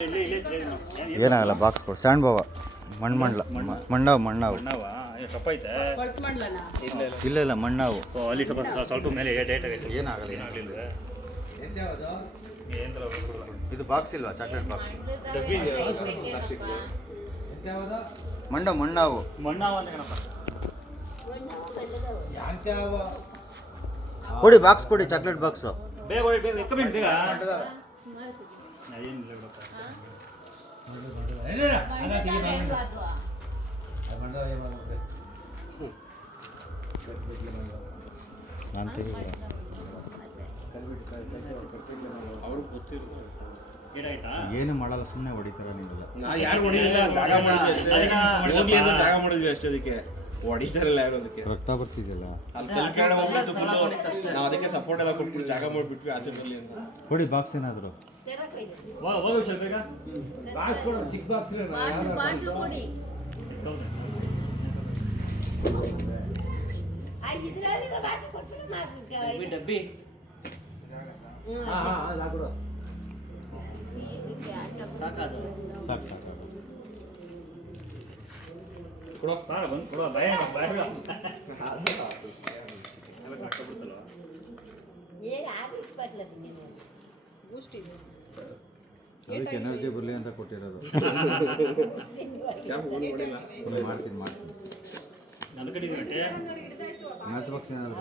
ಏನಾಗಲ್ಲ ಬಾಕ್ಸ್ ಕೊಡು ಸ್ಯಾಂಡ್ ಬಾವ ಮಣ್ಣು ಮಣ್ಣಾವು ಇಲ್ಲ ಇಲ್ಲ ಮಣ್ಣಾವು ಅಲ್ಲಿ ಸ್ವಲ್ಪ ಮೇಲೆ ಏನಾಗಲ್ಲ ಇದು ಬಾಕ್ಸ್ ಇಲ್ವಾ ಚಾಕ್ಲೇಟ್ ಬಾಕ್ಸ್ ಮಣ್ಣಾವು ಕೊಡಿ ಬಾಕ್ಸ್ ಕೊಡಿ ಚಾಕ್ಲೇಟ್ ಬಾಕ್ಸು ಏನು ಮಾಡಲ್ಲ ಸುಮ್ಮನೆ ಹೊಡಿತಾರ ನಿಮ್ಗೆಲ್ಲ ಜಾಗ ಮಾಡಿದ್ವಿ ಅಷ್ಟೇ ಅದಕ್ಕೆ ಹೊಡಿತಾರಲ್ಲ ಯಾರು ಅದಕ್ಕೆ ರಕ್ತ ಬರ್ತಿದೆಯಲ್ಲ ನಾವು ಅದಕ್ಕೆ ಸಪೋರ್ಟ್ ಎಲ್ಲ ಕೊಟ್ಬಿಟ್ಟು ಜಾಗ ಮಾಡಿಬಿಟ್ವಿ ಆಚೆದಲ್ಲಿ ಅಂತ ಕೊಡಿ ಬಾಕ್ಸ್ ಏನಾದ್ರು ಚಿಕ್ಕ ಬಾಕ್ಸ್ ಡಬ್ಬಿ ಸಾಕು ಅದಕ್ಕೆ ಎನರ್ಜಿ ಬರಲಿ ಅಂತ ಕೊಟ್ಟಿರೋದು ಮಾಡ್ತೀನಿ ಮ್ಯಾಚ್ ಬಾಕ್ಸ್ ಏನಾದ್ರು